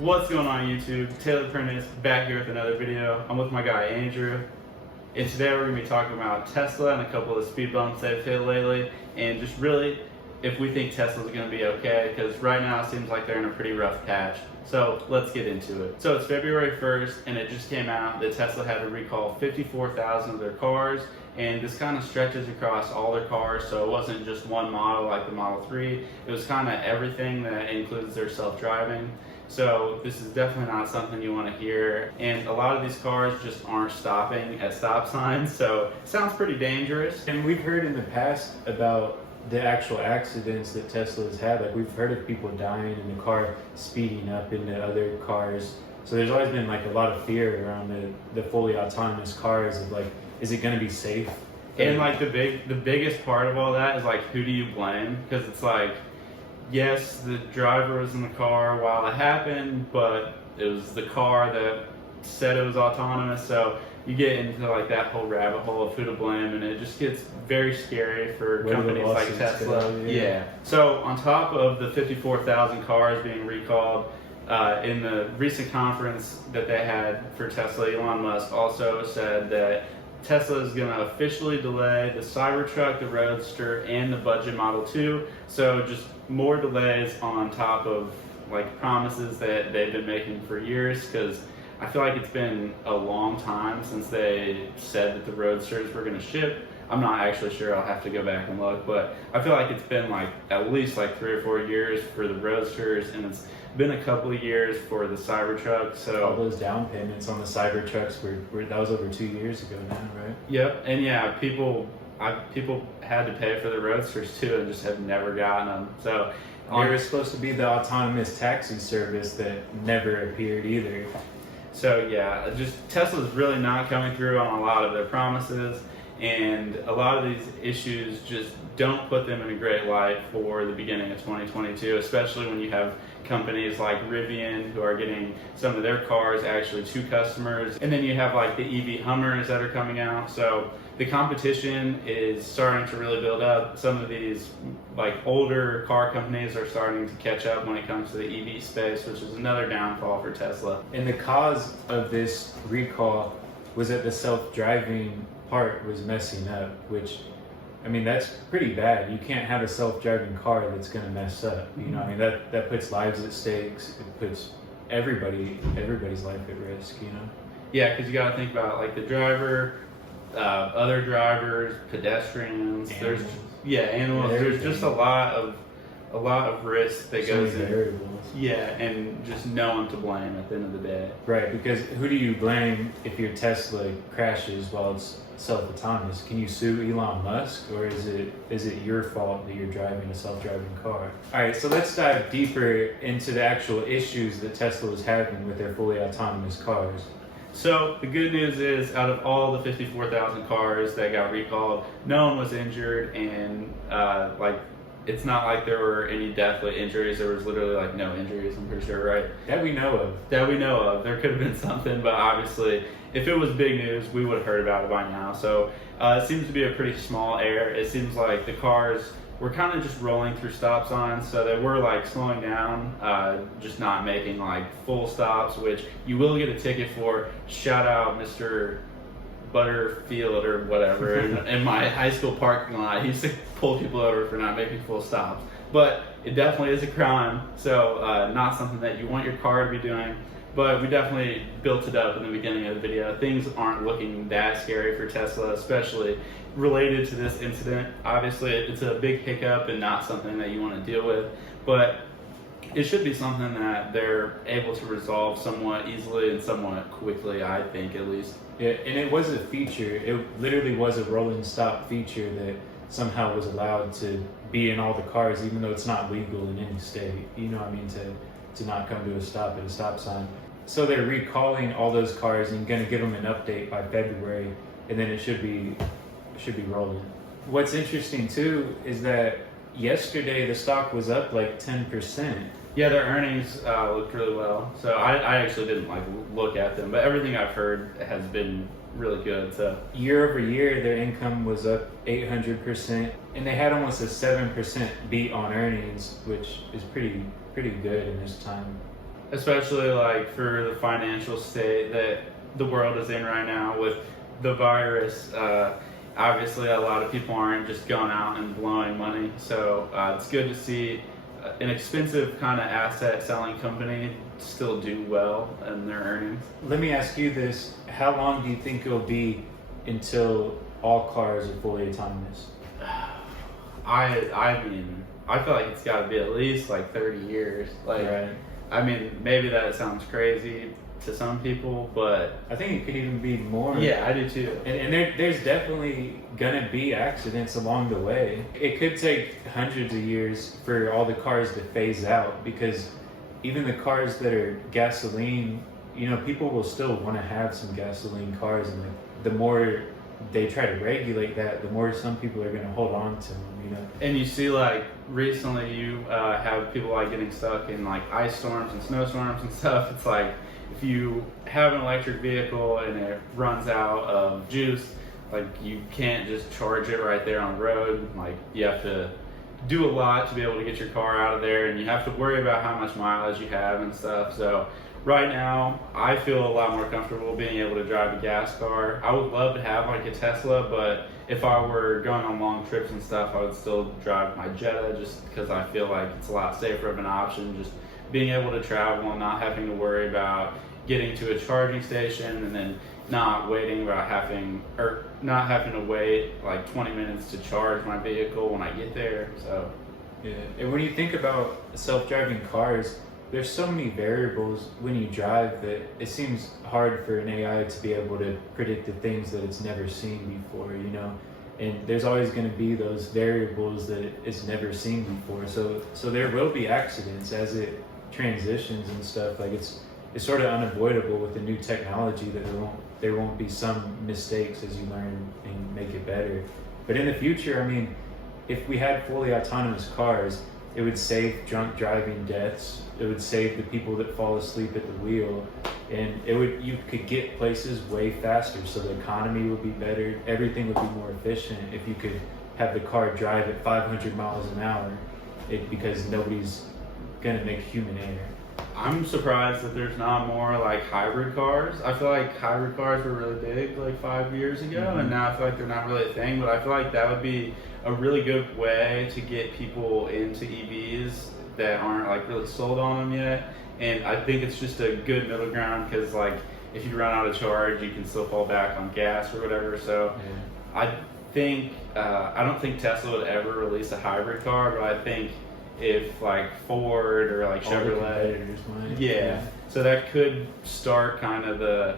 What's going on YouTube? Taylor Prentice back here with another video. I'm with my guy Andrew, and today we're going to be talking about Tesla and a couple of the speed bumps they've hit lately, and just really if we think Tesla's going to be okay, because right now it seems like they're in a pretty rough patch. So let's get into it. So it's February 1st, and it just came out that Tesla had to recall 54,000 of their cars, and this kind of stretches across all their cars, so it wasn't just one model like the Model 3. It was kind of everything that includes their self-driving. So this is definitely not something you want to hear, and a lot of these cars just aren't stopping at stop signs, so it sounds pretty dangerous. And we've heard in the past about the actual accidents that Tesla has had. Like, we've heard of people dying in the car speeding up into other cars. So there's always been like a lot of fear around the fully autonomous cars of like, is it going to be safe? And like the biggest part of all that is like, who do you blame? Because it's like, yes, the driver was in the car while it happened, but it was the car that said it was autonomous. So you get into like that whole rabbit hole of who to blame, and it just gets very scary for companies like Tesla. Yeah. So on top of the 54,000 cars being recalled, in the recent conference that they had for Tesla, Elon Musk also said that Tesla is going to officially delay the Cybertruck, the Roadster, and the budget Model 2. So just more delays on top of like promises that they've been making for years, because I feel like it's been a long time since they said that the Roadsters were going to ship. I'm not actually sure, I'll have to go back and look, but I feel like it's been like at least like 3 or 4 years for the Roadsters, and it's been a couple of years for the Cybertruck. So all those down payments on the Cybertrucks were that was over 2 years ago now, right? Yep, and yeah, people had to pay for the Roadsters too, and just have never gotten them. So they were supposed to be the autonomous taxi service that never appeared either. So yeah, just Tesla's really not coming through on a lot of their promises, and a lot of these issues just don't put them in a great light for the beginning of 2022, especially when you have companies like Rivian who are getting some of their cars actually to customers, and then you have like the EV Hummers that are coming out. So the competition is starting to really build up. Some of these like older car companies are starting to catch up when it comes to the EV space, which is another downfall for Tesla. And the cause of this recall was that the self-driving part was messing up, which, I mean, that's pretty bad. You can't have a self-driving car that's going to mess up. You know, I mean, that puts lives at stakes. It puts everybody's life at risk, you know? Yeah, because you got to think about like the driver, other drivers, pedestrians. Animals. Animals. There's just a lot of risk that goes in. Variables. Yeah, and just no one to blame at the end of the day. Right, because who do you blame if your Tesla crashes while it's self-autonomous? Can you sue Elon Musk, or is it your fault that you're driving a self-driving car? All right, so let's dive deeper into the actual issues that Tesla was having with their fully autonomous cars. So the good news is, out of all the 54,000 cars that got recalled, no one was injured, and it's not like there were any deathly injuries. There was literally like no injuries, I'm pretty sure, right? That we know of. That we know of. There could have been something, but obviously if it was big news, we would have heard about it by now. So it seems to be a pretty small error. It seems like the cars were kind of just rolling through stop signs, so they were like slowing down, just not making like full stops, which you will get a ticket for. Shout out Mr. Butterfield or whatever in my high school parking lot. He used to pull people over for not making full stops, but it definitely is a crime. So not something that you want your car to be doing, but we definitely built it up in the beginning of the video. Things aren't looking that scary for Tesla, especially related to this incident. Obviously it's a big hiccup and not something that you want to deal with, but it should be something that they're able to resolve somewhat easily and somewhat quickly, I think, at least. Yeah, and it was a feature. It literally was a rolling stop feature that somehow was allowed to be in all the cars, even though it's not legal in any state. You know what I mean? To not come to a stop at a stop sign. So they're recalling all those cars and going to give them an update by February, and then it should be rolling. What's interesting too is that yesterday the stock was up like 10%. Yeah, their earnings looked really well. So I actually didn't like look at them, but everything I've heard has been really good. So year over year, their income was up 800%, and they had almost a 7% beat on earnings, which is pretty good in this time. especially like for the financial state that the world is in right now with the virus. Obviously, a lot of people aren't just going out and blowing money, so it's good to see an expensive kind of asset selling company still do well in their earnings. Let me ask you this: how long do you think it'll be until all cars are fully autonomous? I mean, I feel like it's got to be at least like 30 years. Like, Right. I mean, maybe that sounds crazy to some people, but I think it could even be more. yeah, I do too. And there's definitely gonna be accidents along the way. It could take hundreds of years for all the cars to phase out, because even the cars that are gasoline, people will still want to have some gasoline cars, and the more they try to regulate that, the more some people are gonna hold on to them. And you see, like, recently you have people like getting stuck in like ice storms and snowstorms and stuff. It's like, if you have an electric vehicle and it runs out of juice, like, you can't just charge it right there on the road. Like, you have to do a lot to be able to get your car out of there, and you have to worry about how much mileage you have and stuff. So right now, I feel a lot more comfortable being able to drive a gas car. I would love to have like a Tesla, but if I were going on long trips and stuff, I would still drive my Jetta, just because I feel like it's a lot safer of an option. Just being able to travel and not having to worry about getting to a charging station and then not having to wait like 20 minutes to charge my vehicle when I get there. So Yeah, and when you think about self-driving cars, there's so many variables when you drive that it seems hard for an AI to be able to predict the things that it's never seen before, And there's always going to be those variables that it's never seen before. So there will be accidents as it transitions and stuff. Like, it's sort of unavoidable with the new technology that there won't be some mistakes as you learn and make it better. But in the future, I mean, if we had fully autonomous cars, it would save drunk driving deaths. It would save the people that fall asleep at the wheel, and you could get places way faster. So the economy would be better. Everything would be more efficient if you could have the car drive at 500 miles an hour, because nobody's gonna make human error. I'm surprised that there's not more like hybrid cars. I feel like hybrid cars were really big like 5 years ago, and now I feel like they're not really a thing. But I feel like that would be a really good way to get people into EVs that aren't like really sold on them yet. And I think it's just a good middle ground, because like, if you run out of charge, you can still fall back on gas or whatever. So I don't think Tesla would ever release a hybrid car, but I think if like Ford or like Chevrolet, yeah, so that could start kind of the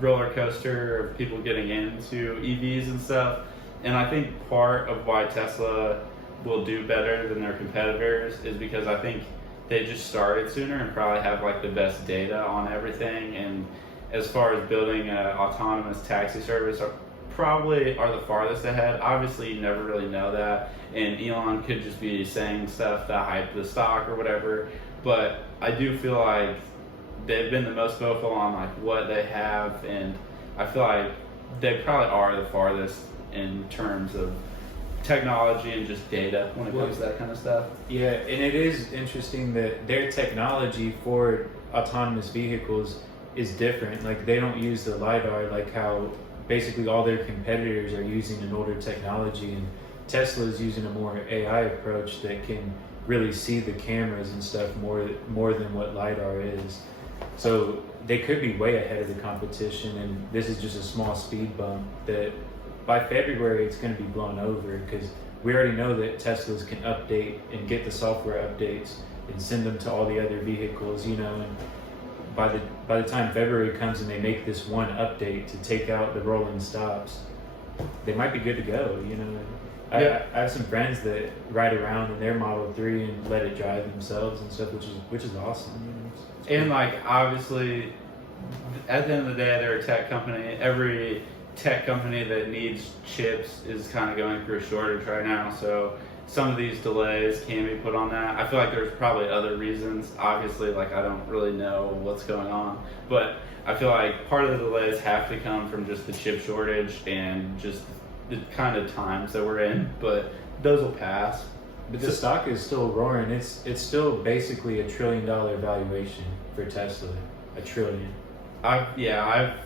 roller coaster of people getting into EVs and stuff. And I think part of why Tesla will do better than their competitors is because I think they just started sooner and probably have like the best data on everything. And as far as building an autonomous taxi service, probably are the farthest ahead. Obviously, you never really know that, and Elon could just be saying stuff to hype the stock or whatever. But I do feel like they've been the most vocal on like what they have, and I feel like they probably are the farthest in terms of technology and just data when it comes to that kind of stuff. Yeah, and it is interesting that their technology for autonomous vehicles is different. Like, they don't use the LiDAR like how basically all their competitors are using an older technology, and Tesla is using a more AI approach that can really see the cameras and stuff more than what LiDAR is. So they could be way ahead of the competition, and this is just a small speed bump that by February it's going to be blown over, because we already know that Teslas can update and get the software updates and send them to all the other vehicles, and by the time February comes and they make this one update to take out the rolling stops, they might be good to go, Yeah. I have some friends that ride around in their Model 3 and let it drive themselves and stuff, which is awesome. And like, obviously, at the end of the day, they're a tech company. Every tech company that needs chips is kind of going through a shortage right now. So some of these delays can be put on that. I feel like there's probably other reasons. Obviously, like, I don't really know what's going on, but I feel like part of the delays have to come from just the chip shortage and just the kind of times that we're in. But those will pass. But the stock is still roaring. It's still basically $1 trillion valuation for Tesla. $1 trillion. I've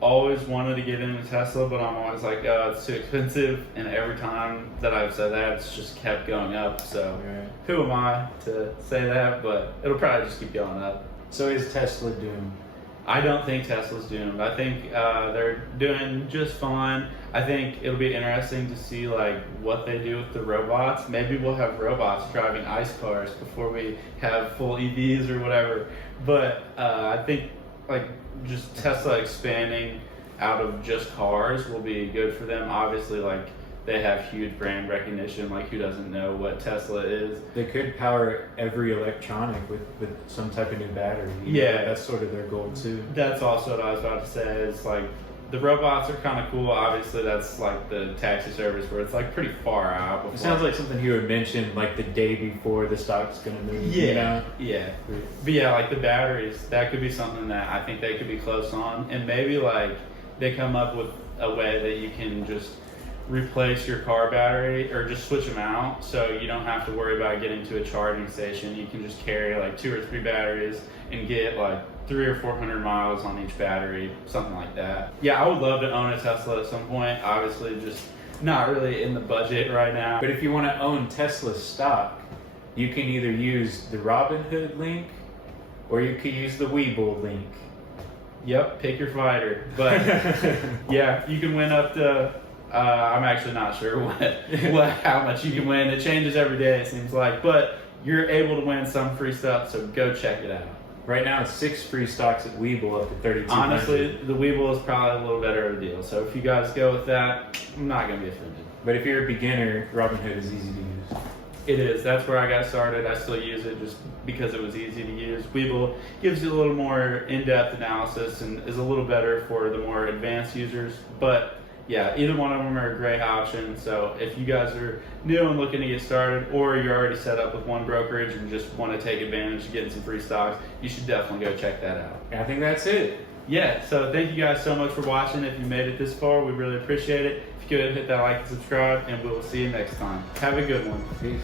always wanted to get into Tesla, but I'm always like, oh, it's too expensive. And every time that I've said that, it's just kept going up. So Right. who am I to say that? But it'll probably just keep going up. So is Tesla doomed? I don't think Tesla's doomed. I think they're doing just fine. I think it'll be interesting to see like what they do with the robots. Maybe we'll have robots driving ICE cars before we have full EVs or whatever. But I think like just Tesla expanding out of just cars will be good for them. Obviously, like they have huge brand recognition. Like who doesn't know what Tesla is? They could power every electronic with some type of new battery. Yeah. That's sort of their goal too. That's also what I was about to say. It's like the robots are kind of cool. Obviously, that's like the taxi service where it's like pretty far out. Before. It sounds like something you would mention like the day before the stock's gonna move. Yeah, You know? yeah. But yeah, like the batteries, that could be something that I think they could be close on. And maybe like they come up with a way that you can just replace your car battery or just switch them out so you don't have to worry about getting to a charging station. You can just carry like 2 or 3 batteries and get like 300 or 400 miles on each battery, something like that. Yeah, I would love to own a Tesla at some point. Obviously, just not really in the budget right now. But if you want to own Tesla stock, you can either use the Robinhood link or you could use the Webull link. Yep, pick your fighter. But yeah, you can win up to I'm actually not sure how much you can win. It changes every day, it seems like. But you're able to win some free stuff, so go check it out. Right now, it's 6 free stocks at Webull up to 3,200. Honestly, the Webull is probably a little better of a deal. So if you guys go with that, I'm not going to be offended. But if you're a beginner, Robinhood is easy to use. It is. That's where I got started. I still use it just because it was easy to use. Webull gives you a little more in-depth analysis and is a little better for the more advanced users. But yeah, either one of them are a great option. So if you guys are new and looking to get started, or you're already set up with one brokerage and just want to take advantage of getting some free stocks, you should definitely go check that out. I think that's it. Yeah, so thank you guys so much for watching. If you made it this far, we really appreciate it. If you could hit that like and subscribe, and we will see you next time. Have a good one. Peace.